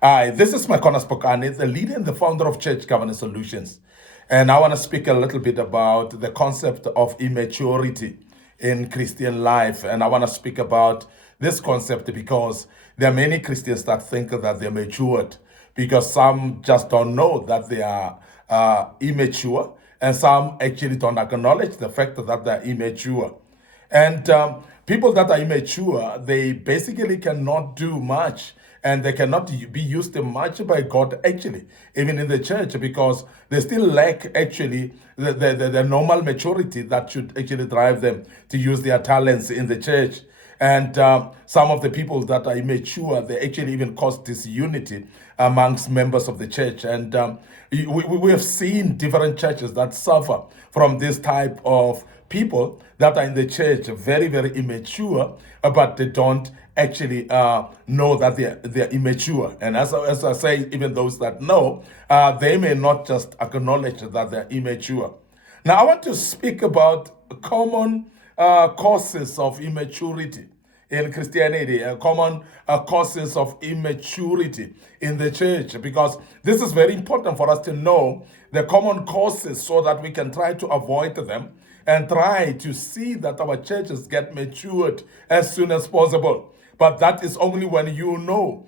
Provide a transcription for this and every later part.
Hi, this is MIcornus Phokane, the leader and the founder of Church Governance Solutions. And I want to speak a little bit about the concept of immaturity in Christian life. And I want to speak about this concept because there are many Christians that think that they're matured because some just don't know that they are immature, and some actually don't acknowledge the fact that they're immature. And people that are immature, they basically cannot do much, and they cannot be used much by God actually, even in the church, because they still lack actually the normal maturity that should actually drive them to use their talents in the church. And some of the people that are immature, they actually even cause disunity amongst members of the church. And we have seen different churches that suffer from this type of people that are in the church, very, very immature, but they don't actually know that they're immature. And as I say, even those that know, they may not just acknowledge that they're immature. Now, I want to speak about common causes of immaturity in Christianity, common causes of immaturity in the church, because this is very important for us to know the common causes so that we can try to avoid them and try to see that our churches get matured as soon as possible. But that is only when you know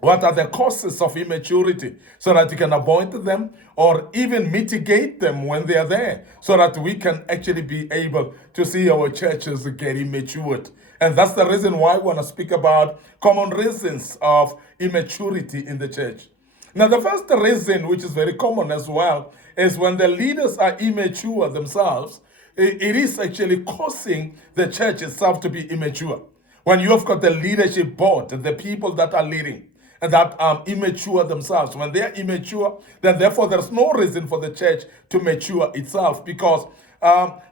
what are the causes of immaturity so that you can avoid them or even mitigate them when they are there, so that we can actually be able to see our churches getting matured. And that's the reason why we want to speak about common reasons of immaturity in the church. Now, the first reason, which is very common as well, is when the leaders are immature themselves, it is actually causing the church itself to be immature. When you have got the leadership board, the people that are leading, and that are immature themselves, when they are immature, then therefore there's no reason for the church to mature itself, because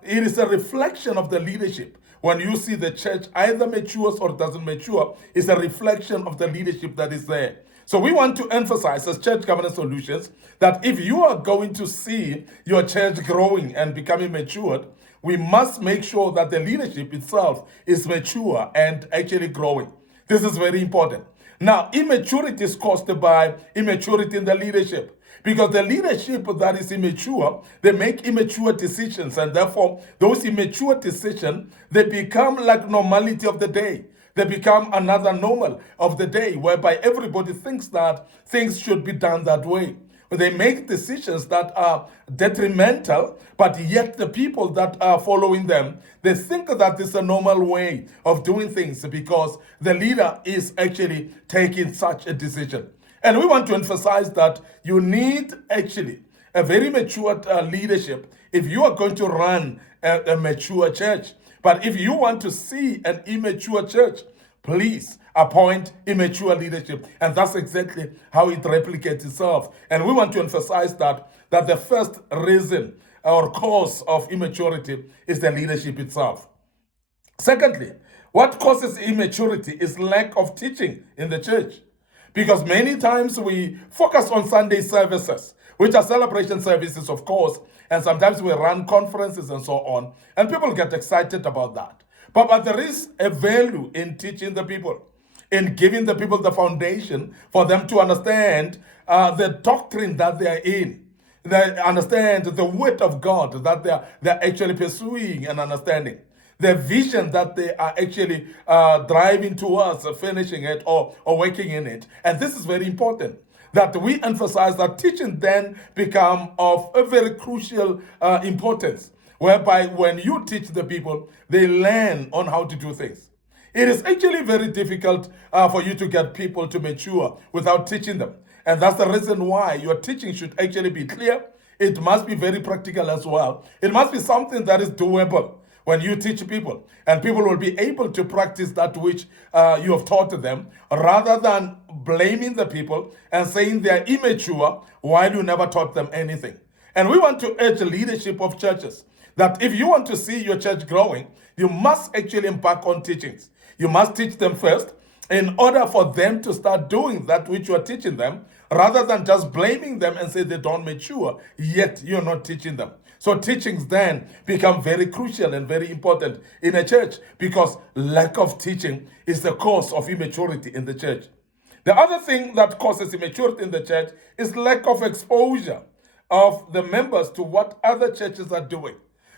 it is a reflection of the leadership. When you see the church either matures or doesn't mature, it's a reflection of the leadership that is there. So we want to emphasize as Church Governance Solutions that if you are going to see your church growing and becoming matured, we must make sure that the leadership itself is mature and actually growing. This is very important. Now, immaturity is caused by immaturity in the leadership. Because the leadership that is immature, they make immature decisions, and therefore those immature decisions, they become like normality of the day. They become another normal of the day, whereby everybody thinks that things should be done that way. They make decisions that are detrimental, but yet the people that are following them, they think that this is a normal way of doing things because the leader is actually taking such a decision. And we want to emphasize that you need actually a very mature leadership if you are going to run a mature church. But if you want to see an immature church, please appoint immature leadership. And that's exactly how it replicates itself. And we want to emphasize that the first reason or cause of immaturity is the leadership itself. Secondly, what causes immaturity is lack of teaching in the church. Because many times we focus on Sunday services, which are celebration services, of course, and sometimes we run conferences and so on, and people get excited about that. But there is a value in teaching the people, in giving the people the foundation for them to understand the doctrine that they are in. They understand the word of God that they're actually pursuing and understanding. The vision that they are actually driving towards, finishing it or working in it. And this is very important, that we emphasize that teaching then become of a very crucial importance, whereby when you teach the people, they learn on how to do things. It is actually very difficult for you to get people to mature without teaching them. And that's the reason why your teaching should actually be clear. It must be very practical as well. It must be something that is doable when you teach people, and people will be able to practice that which you have taught them, rather than blaming the people and saying they are immature while you never taught them anything. And we want to urge the leadership of churches that if you want to see your church growing, you must actually embark on teachings. You must teach them first in order for them to start doing that which you are teaching them, rather than just blaming them and say they don't mature, yet you're not teaching them. So teachings then become very crucial and very important in a church, because lack of teaching is the cause of immaturity in the church. The other thing that causes immaturity in the church is lack of exposure of the members to what other churches are doing.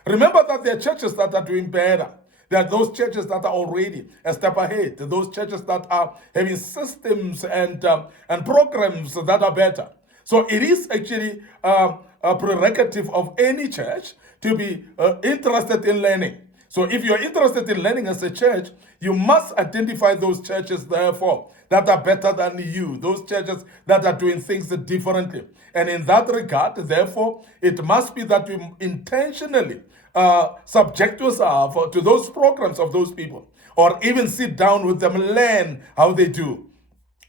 Remember that there are churches that are doing better. There are those churches that are already a step ahead. Those churches that are having systems and programs that are better. So it is actually a prerogative of any church to be interested in learning. So if you're interested in learning as a church, you must identify those churches, therefore, that are better than you, those churches that are doing things differently. And in that regard, therefore, it must be that you intentionally subject yourself to those programs of those people, or even sit down with them, learn how they do.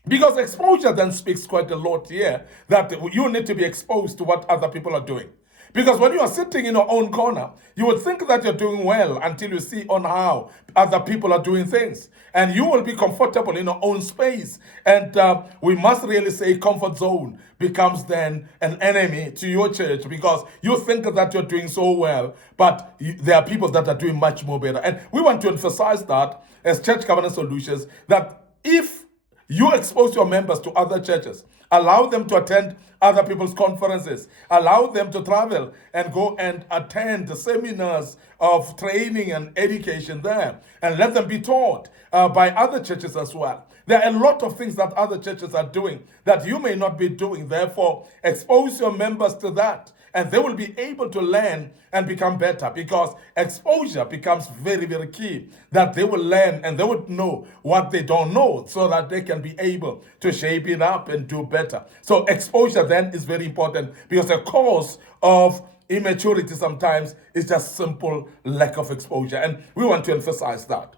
Because exposure then speaks quite a lot here, that you need to be exposed to what other people are doing. Because when you are sitting in your own corner, you would think that you're doing well until you see on how other people are doing things. And you will be comfortable in your own space. And we must really say comfort zone becomes then an enemy to your church, because you think that you're doing so well, but there are people that are doing much more better. And we want to emphasize that as Church Covenant Solutions, that if you expose your members to other churches, allow them to attend other people's conferences, allow them to travel and go and attend the seminars of training and education there, and let them be taught by other churches as well. There are a lot of things that other churches are doing that you may not be doing. Therefore, expose your members to that, and they will be able to learn and become better, because exposure becomes very, very key, that they will learn and they would know what they don't know, so that they can be able to shape it up and do better. So exposure then is very important, because the cause of immaturity sometimes is just simple lack of exposure, and we want to emphasize that.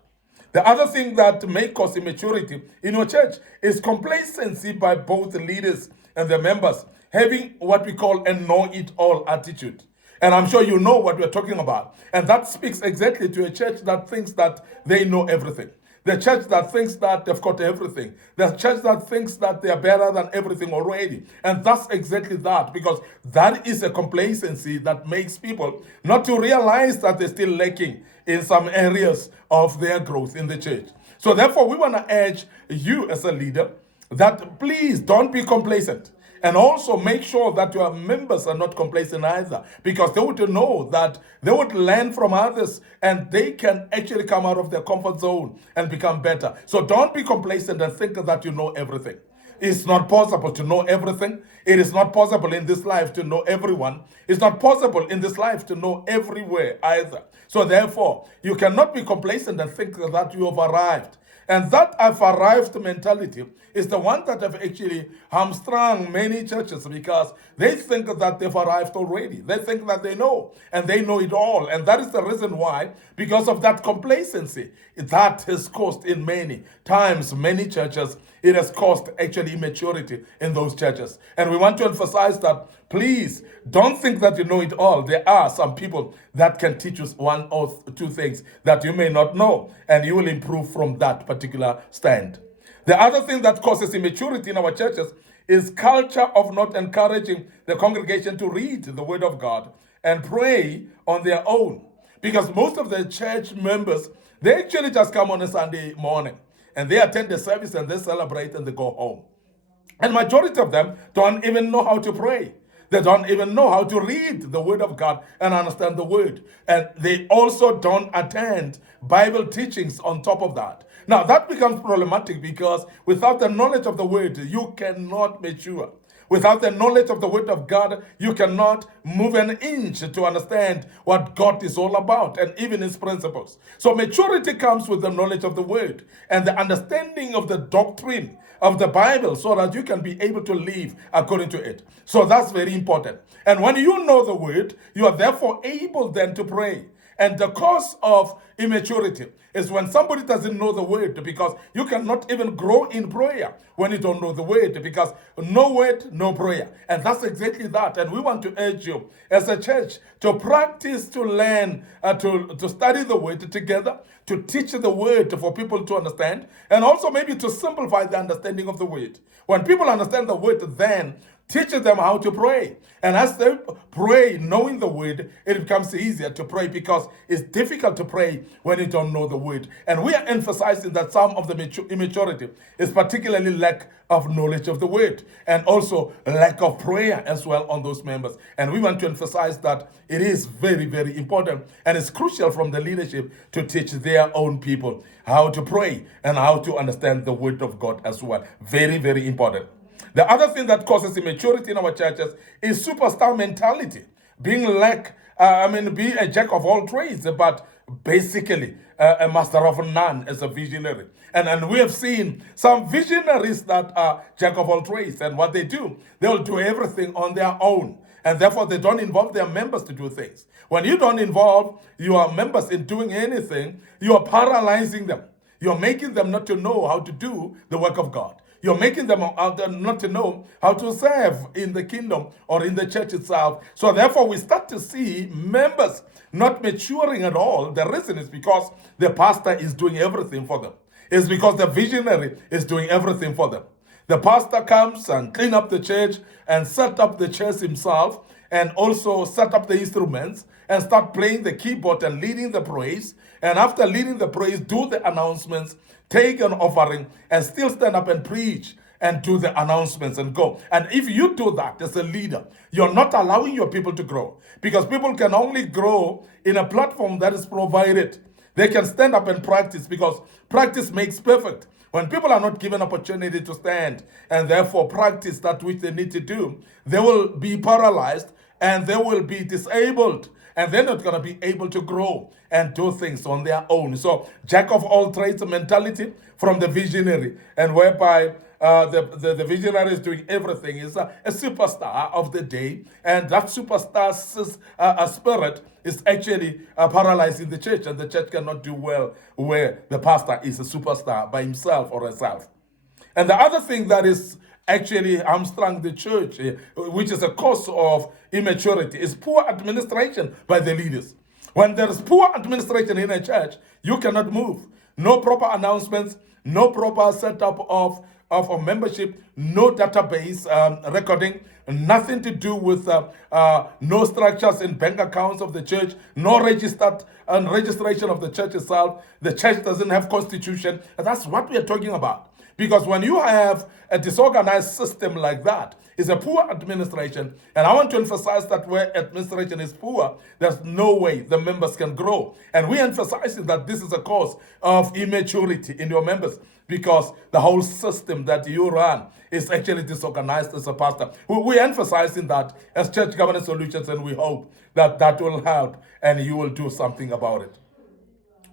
The other thing that may cause immaturity in your church is complacency by both the leaders and the members, having what we call a know-it-all attitude. And I'm sure you know what we're talking about. And that speaks exactly to a church that thinks that they know everything. The church that thinks that they've got everything. The church that thinks that they are better than everything already. And that's exactly that, because that is a complacency that makes people not to realize that they're still lacking in some areas of their growth in the church. So therefore, we want to urge you as a leader that please don't be complacent. And also make sure that your members are not complacent either, because they would know that they would learn from others and they can actually come out of their comfort zone and become better. So don't be complacent and think that you know everything. It's not possible to know everything. It is not possible in this life to know everyone. It's not possible in this life to know everywhere either. So therefore, you cannot be complacent and think that you have arrived. And that I've arrived mentality is the one that have actually hamstrung many churches, because they think that they've arrived already. They think that they know, and they know it all. And that is the reason why, because of that complacency, that has caused in many times, many churches, it has caused actually immaturity in those churches. And we want to emphasize that, please don't think that you know it all. There are some people that can teach us one or two things that you may not know, and you will improve from that particular stand. The other thing that causes immaturity in our churches is culture of not encouraging the congregation to read the Word of God and pray on their own. Because most of the church members, they actually just come on a Sunday morning and they attend the service and they celebrate and they go home. And majority of them don't even know how to pray. They don't even know how to read the Word of God and understand the Word. And they also don't attend Bible teachings on top of that. Now, that becomes problematic, because without the knowledge of the Word, you cannot mature. Without the knowledge of the Word of God, you cannot move an inch to understand what God is all about and even His principles. So maturity comes with the knowledge of the Word and the understanding of the doctrine of the Bible, so that you can be able to live according to it. So that's very important. And when you know the Word, you are therefore able then to pray. And the cause of immaturity is when somebody doesn't know the Word, because you cannot even grow in prayer when you don't know the Word, because no Word, no prayer. And that's exactly that. And we want to urge you as a church to practice, to learn, to study the Word together, to teach the Word for people to understand, and also maybe to simplify the understanding of the Word. When people understand the Word, then Teaches them how to pray. And as they pray, knowing the word, it becomes easier to pray because it's difficult to pray when you don't know the word. And we are emphasizing that some of the immaturity is particularly lack of knowledge of the word and also lack of prayer as well on those members. And we want to emphasize that it is very, very important and it's crucial from the leadership to teach their own people how to pray and how to understand the word of God as well. Very, very important. The other thing that causes immaturity in our churches is superstar mentality. Being being a jack of all trades, but basically a master of none as a visionary. And we have seen some visionaries that are jack of all trades, and what they do, they'll do everything on their own. And therefore, they don't involve their members to do things. When you don't involve your members in doing anything, you are paralyzing them. You're making them not to know how to do the work of God. You're making them not to know how to serve in the kingdom or in the church itself. So therefore, we start to see members not maturing at all. The reason is because the pastor is doing everything for them. It's because the visionary is doing everything for them. The pastor comes and clean up the church and set up the church himself and also set up the instruments and start playing the keyboard and leading the praise. And after leading the praise, do the announcements, take an offering, and still stand up and preach and do the announcements and go. And if you do that as a leader, you're not allowing your people to grow, because people can only grow in a platform that is provided. They can stand up and practice because practice makes perfect. When people are not given opportunity to stand and therefore practice that which they need to do, they will be paralyzed and they will be disabled. And they're not going to be able to grow and do things on their own. So, jack of all trades mentality from the visionary, and whereby the visionary is doing everything, is a superstar of the day. And that superstar spirit is actually paralyzing the church, and the church cannot do well where the pastor is a superstar by himself or herself. And the other thing that is actually hamstrung the church, which is a cause of immaturity, is poor administration by the leaders. When there is poor administration in a church, you cannot move. No proper announcements, no proper setup of membership, no database recording, nothing to do with no structures in bank accounts of the church, no registration of the church itself. The church doesn't have constitution. And that's what we are talking about. Because when you have a disorganized system like that, it's a poor administration. And I want to emphasize that where administration is poor, there's no way the members can grow. And we emphasize that this is a cause of immaturity in your members, because the whole system that you run is actually disorganized as a pastor. We're emphasizing that as Church Governance Solutions, and we hope that that will help and you will do something about it.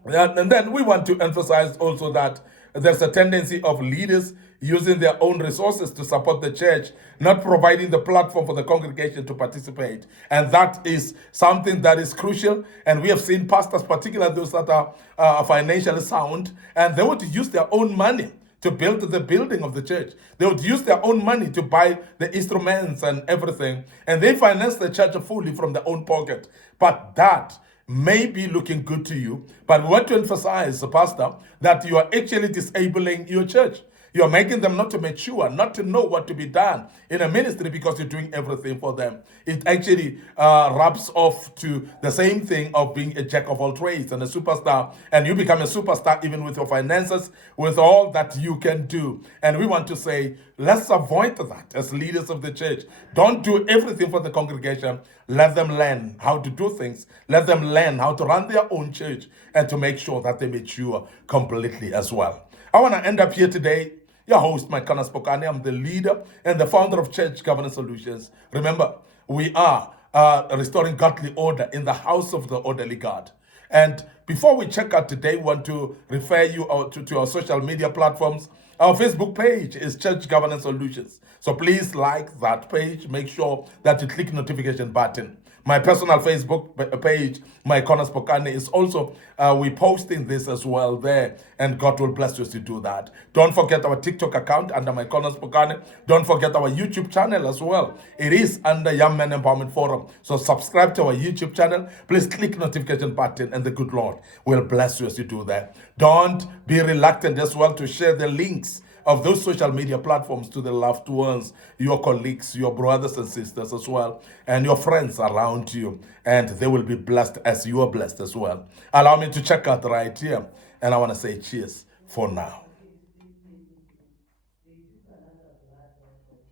And then we want to emphasize also that there's a tendency of leaders using their own resources to support the church, not providing the platform for the congregation to participate. And that is something that is crucial. And we have seen pastors, particularly those that are financially sound, and they would use their own money to build the building of the church. They would use their own money to buy the instruments and everything. And they finance the church fully from their own pocket. But that may be looking good to you, but we want to emphasize, Pastor, that you are actually disabling your church. You're making them not to mature, not to know what to be done in a ministry, because you're doing everything for them. It actually rubs off to the same thing of being a jack of all trades and a superstar. And you become a superstar even with your finances, with all that you can do. And we want to say, let's avoid that as leaders of the church. Don't do everything for the congregation. Let them learn how to do things. Let them learn how to run their own church and to make sure that they mature completely as well. I want to end up here today. Your host, MIcornus Phokane. I'm the leader and the founder of Church Governance Solutions. Remember, we are restoring godly order in the house of the orderly God. And before we check out today, we want to refer you to our social media platforms. Our Facebook page is Church Governance Solutions. So please like that page. Make sure that you click notification button. My personal Facebook page, MIcornus Phokane, is also, we posting this as well there, and God will bless you to do that. Don't forget our TikTok account under MIcornus Phokane. Don't forget our YouTube channel as well. It is under Young Men Empowerment Forum. So subscribe to our YouTube channel. Please click notification button, and the good Lord will bless you as you do that. Don't be reluctant as well to share the links of those social media platforms to the loved ones, your colleagues, your brothers and sisters as well, and your friends around you, and they will be blessed as you are blessed as well. Allow me to check out right here, and I want to say cheers for now.